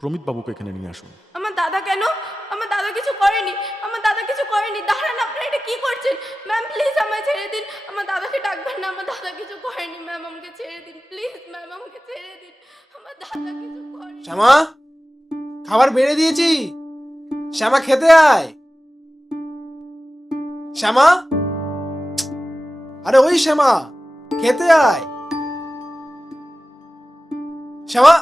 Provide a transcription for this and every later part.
প্রমিত বাবুকে এখানে নিয়ে আসুন। আমার দাদা কেন? আমার দাদা কিছু করেনি, আমার দাদা কিছু করেনি। দাঁড়ান, আপনারা এটা কি করছেন? ম্যাম প্লিজ আমায় ছেড়ে দিন, আমার দাদাকে ডাকবেন না। আমার দাদা কিছু করেনি ম্যাম, আমাকে ছেড়ে দিন প্লিজ ম্যাম, আমাকে ছেড়ে দিন। আমার দাদা কিছু করেনি। শ্যামা, খাবার বেড়ে দিয়েছি। শ্যামা, খেতে আয়। শ্যামা, আরে ওই শ্যামা, খেতে আয়। শ্যামা,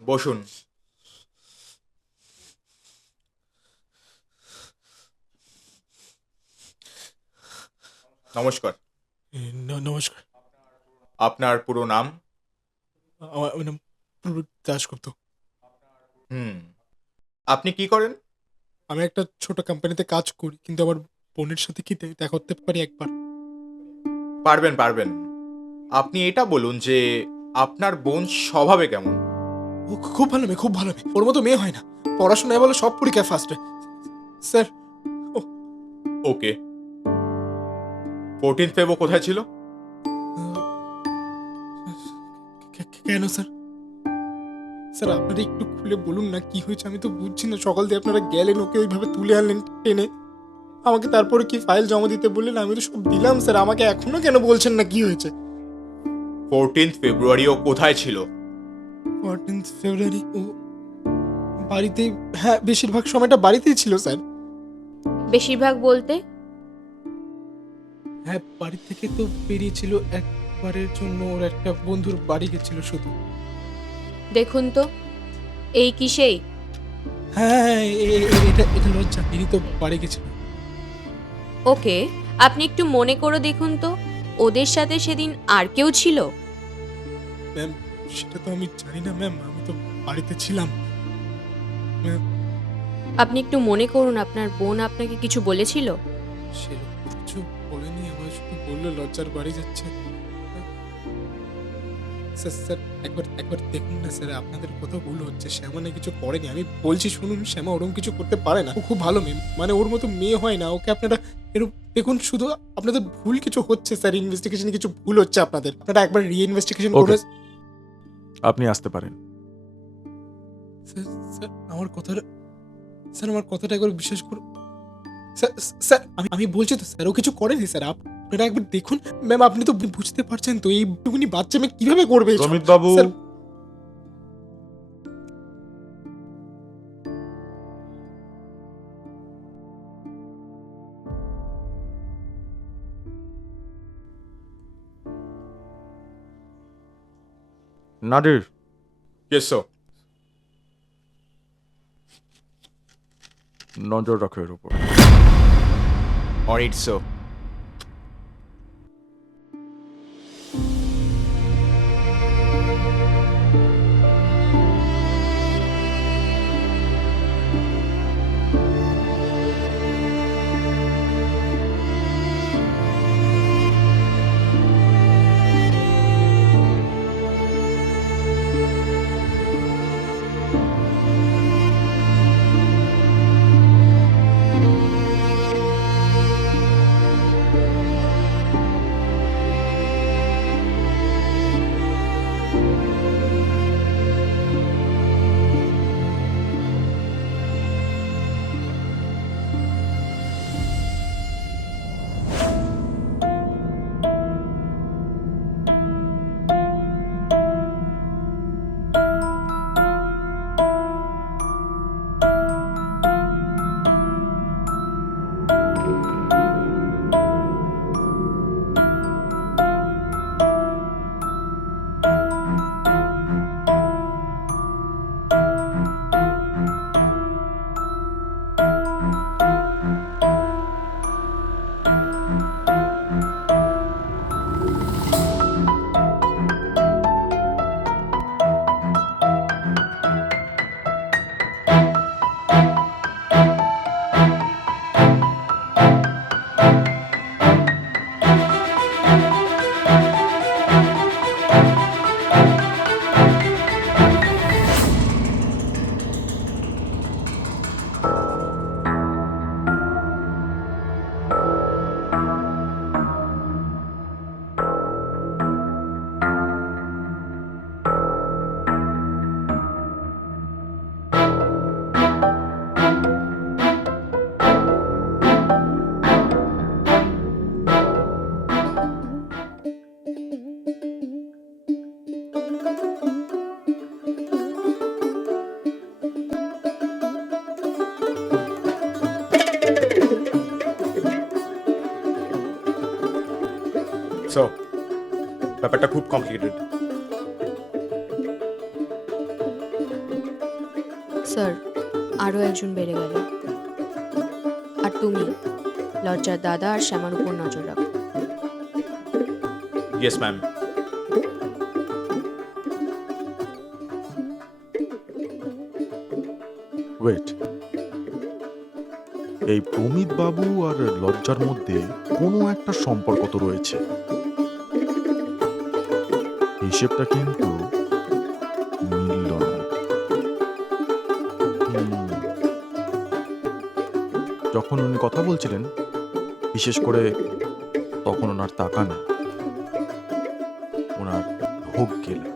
বসুন। নমস্কার। নমস্কার। আপনার পুরো নাম? আমার নাম প্রবীর দাশগুপ্ত। আপনি কি করেন? আমি একটা ছোট কোম্পানিতে কাজ করি, কিন্তু আমার বোনের সাথে কি দেখা করতে পারি একবার? পারবেন পারবেন। আপনি এটা বলুন যে আপনার বোন স্বভাবে কেমন? ও খুব ভালো মেয়ে, খুব ভালো মেয়ে। ওর মতো মেয়ে হয় না। পড়াশোনায় বলে সব পরীক্ষায় ফার্স্ট হয় স্যার। ওকে। 14 ফেব্রুয়ারি কোথায় ছিল? কেন স্যার? স্যার আপনারা একটু খুলে বলুন না কি হয়েছে, আমি তো বুঝছি না। সকাল দিয়ে আপনারা গেলেন, ওকে ওইভাবে তুলে আনলেন টেনে, আমাকে তারপরে কি ফাইল জমা দিতে বললেন, আমি তো সব দিলাম স্যার। আমাকে এখনো কেন বলছেন না কি হয়েছে? 14 ফেব্রুয়ারি ও কোথায় ছিল? 14 ফেব্রুয়ারি ও বাড়িতে, হ্যাঁ বেশিরভাগ সময়টা বাড়িতেই ছিল স্যার। বেশিরভাগ বলতে? হ্যাঁ, বাড়ি থেকে তো বেরিয়েছিল একবারের জন্য, ওর একটা বন্ধুর বাড়ি গেছিল শুধু। দেখুন তো, এই কি সেই? হ্যাঁ, এটা এটা লজ্জা, তিনি তো বাড়ি গেছিল। ওকে, আপনি একটু মনে করে দেখুন তো, ওদের সাথে সেদিন আর কেউ ছিল? ম্যাম সেটা তো আমি জানি না ম্যাম, আমি তো বাড়িতে ছিলাম ম্যাম। আপনি একটু মনে করুন, আপনার বোন আপনাকে কিছু বলেছিল? সেরকম কিছু বলেনি, আমার শুধু বললো লজ্জার বাড়ি যাচ্ছে। স্যার স্যার একবার একবার দেখুন না স্যার, আপনাদের কোথাও ভুল হচ্ছে। শ্যামা না কিছু করেনি, আমি বলছি শুনুন। শ্যামা ওরকম কিছু করতে পারে না, ও খুব ভালো মেয়ে, মানে ওর মতো মেয়ে হয় না। ওকে আপনারা এরকম দেখুন, শুধু আপনাদের ভুল কিছু হচ্ছে স্যার, ইনভেস্টিগেশনে কিছু ভুল হচ্ছে আপনাদের। আপনারা একবার রিইনভেস্টিগেশন Okay. করে। আপনি আসতে পারেন। স্যার স্যার আমার কথাটা, স্যার আমার কথাটা একবার বিশ্বাস করুন স্যার। স্যার আমি বলছি তো স্যার, ও কিছু করেনি স্যার। আপনারা একবার দেখুন ম্যাম, আপনি তো বুঝতে পারছেন তো, এইটুকুনি বাচ্চা মেয়ে কিভাবে করবে এসব? প্রমিত বাবু, স্যার নাদির, ইয়েস স্যার। নজর রাখো এর উপর। On it sir. সো ব্যাপারটা খুব কমপ্লিকেটেড। স্যার আরও একজন বেড়ে গেল। আর তুমি লজ্জার দাদা আর শ্যামার উপর নজর রাখো। Yes ma'am. ওয়েট, এই প্রমিত বাবু আর লজ্জার মধ্যে কোনো একটা সম্পর্ক তো রয়েছে। হিসেবটা কিন্তু মিলল না। যখন উনি কথা বলছিলেন, বিশেষ করে তখন ওনার তাকানো, ওনার ঢোক গেলা,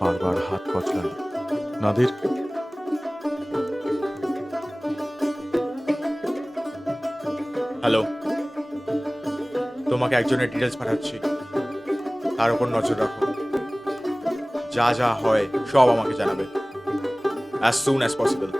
বারবার হাত কচলানো। নাদের, হ্যালো, তোমাকে একজনের ডিটেলস পাঠাচ্ছি, তার উপর নজর রাখো। যা যা হয় সব আমাকে জানাবে অ্যাজ সুন অ্যাজ পসিবল।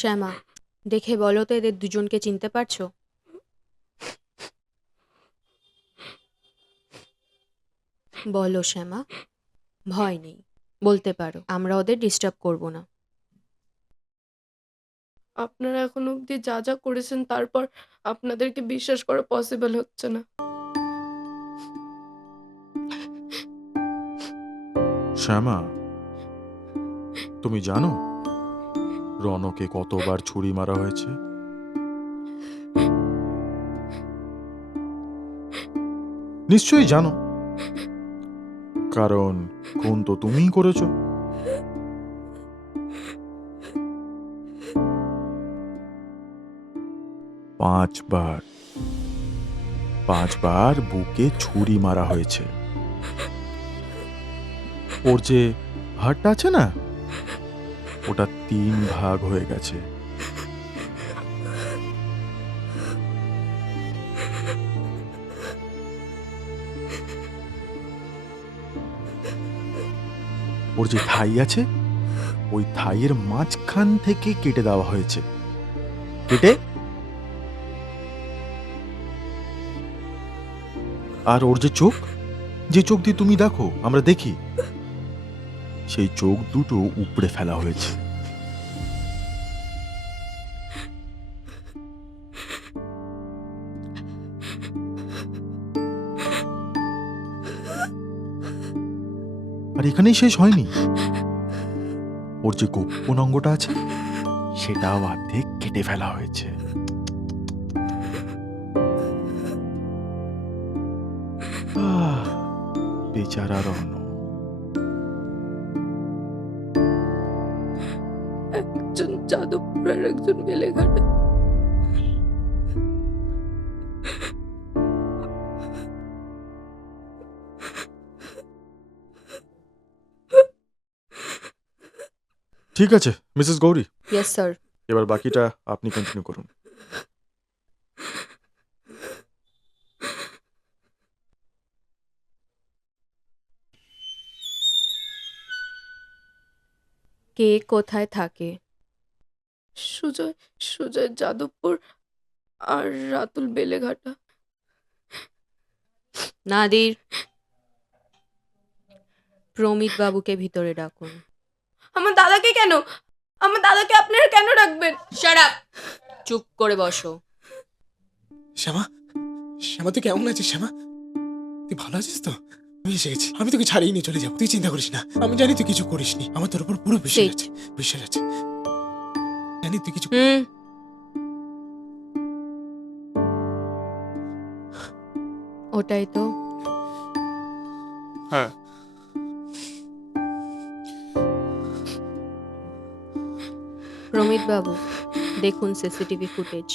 শ্যামা, দেখে বলো তো এদের দুজনকে চিনতে পারছো? বলো শ্যামা, ভয় নেই, বলতে পারো, আমরা ওদের ডিস্টার্ব করব না। আপনারা এখন অবধি যা যা করেছেন তারপর আপনাদেরকে বিশ্বাস করা পসিবল হচ্ছে না। শ্যামা, তুমি জানো রনকে কতবার ছুরি মারা হয়েছে? নিশ্চয়ই জানো, কারণ খুন তো তুমিই করেছো। পাঁচবার বুকে ছুরি মারা হয়েছে। ওর যে হাড়টা আছে না, ওটা 3 ভাগ হয়ে গেছে। ওর যে থাই আছে, ওই থাইয়ের মাঝখান থেকে কেটে দেওয়া হয়েছে। কেটে, আর ওর যে চোখ, যে চোখ দিয়ে তুমি দেখো, আমরা দেখি, সেই চোখ দুটো উপড়ে ফেলা হয়েছে। আর এখানেই শেষ হয়নি, ওর যে গোপন অঙ্গটা আছে সেটাও অর্ধেক কেটে ফেলা হয়েছে। বেচারা রণ। একজন যাদবপুর আর একজন বেলেঘাটা। ঠিক আছে মিসেস গৌরী, ইয়েস স্যার। এবার বাকিটা আপনি কন্টিনিউ করুন। কে কোথায় থাকে? সুজয় সুজয় যাদবপুর আর রাতুল বেলেঘাটা। নাদির, প্রমিত বাবুকে ভিতরে ডাকুন। আমার দাদাকে কেন? আমার দাদাকে আপনারা কেন রাখবেন? Shut up! চুপ করে বসো। শ্যামা, শ্যামা তুই কেমন আছিস শ্যামা? তুই ভালো আছিস তো? আমি এসে গেছি, আমি তোকে ছাড়িয়ে নিয়ে চলে যাবো, তুই চিন্তা করিস না। আমি জানি তুই কিছু করিসনি, আমার তোর উপর পুরো বিশ্বাস Sit. আছে, বিশ্বাস আছে। জানি তুই কিছু ওটাই তো। হ্যাঁ, প্রমিত বাবু, দেখুন সিসিটিভি ফুটেজ।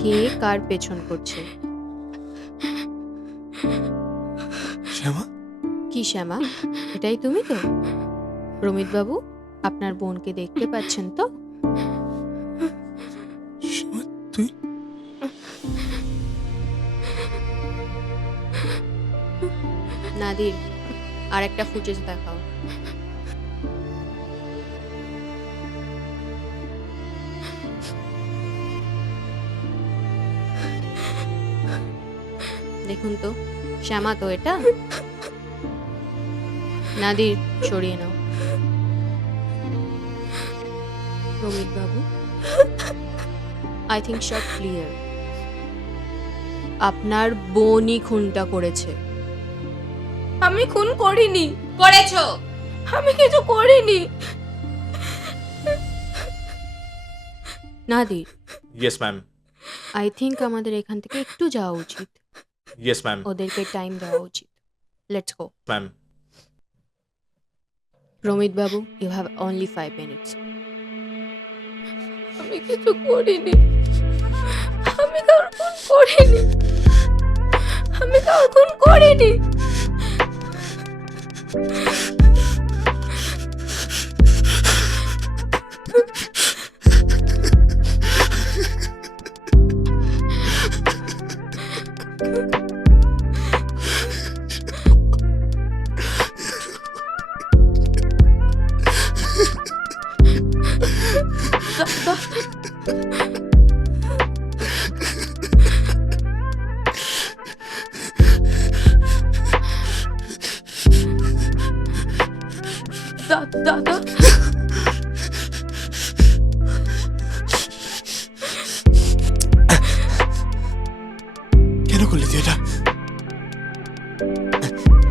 কে কার পেছন করছে? শ্যামা, কি শ্যামা, এটাই তুমি তো? প্রমিত বাবু, আপনার বোনকে দেখতে পাচ্ছেন তো? শ্যামা তুই? নাদির, আর একটা ফুটেজ দেখাও। দেখুন তো, শ্যামা তো এটা? নাদির, সরিয়ে নাও। প্রমিত বাবু, আই থিঙ্ক শট ক্লিয়ার। আপনার বোনই খুনটা করেছে। আমি খুন করিনি, করেছো? আমি কিছু করিনি। Nadir, yes ma'am, I think আমাদের এখান থেকে একটু যাওয়া উচিত। ইয়েস ম্যাম, ওদেরকে টাইম দেওয়া উচিত। Let's go. ম্যাম। প্রমিত বাবু, ইউ হ্যাভ অনলি 5 minutes. আমি কিছু করিনি, আমি কারোর খুন করিনি, আমি কারোর খুন করিনি। দাদা, কেন করলি তুই এটা?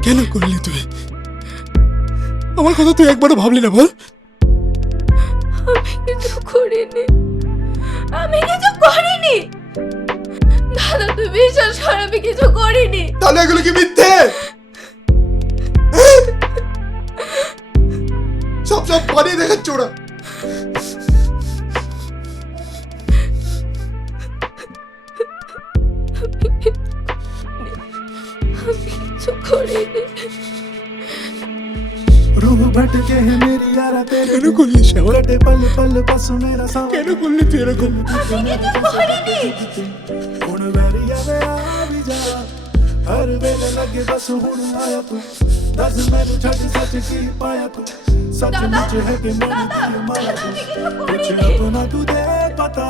কেন করলি তুই? আমার কথা তুই একবারও ভাবলি না বল? আমি কিছু করিনি, আমি কিছু করিনি। দাদা, তুই বিশ্বাস কর, আমি কিছু করিনি। তাহলে এগুলো কি মিথ্যে? সব বানিয়ে দেখাচ্ছে ওরা। আমি কিছু করিনি। रूह भटके है मेरी यारा तेरे কেন করলি শ্যামা? कटे पल पल बस मेरा सा কেন করলি তুই এরকম? हुण वैरिया वे आ भी जा हर वेले लगे बस हुण आया तू दस मैनू छड़ सच की पाया तू सच मुच है कि मैनू की माया तू कुछ अपना तू दे पता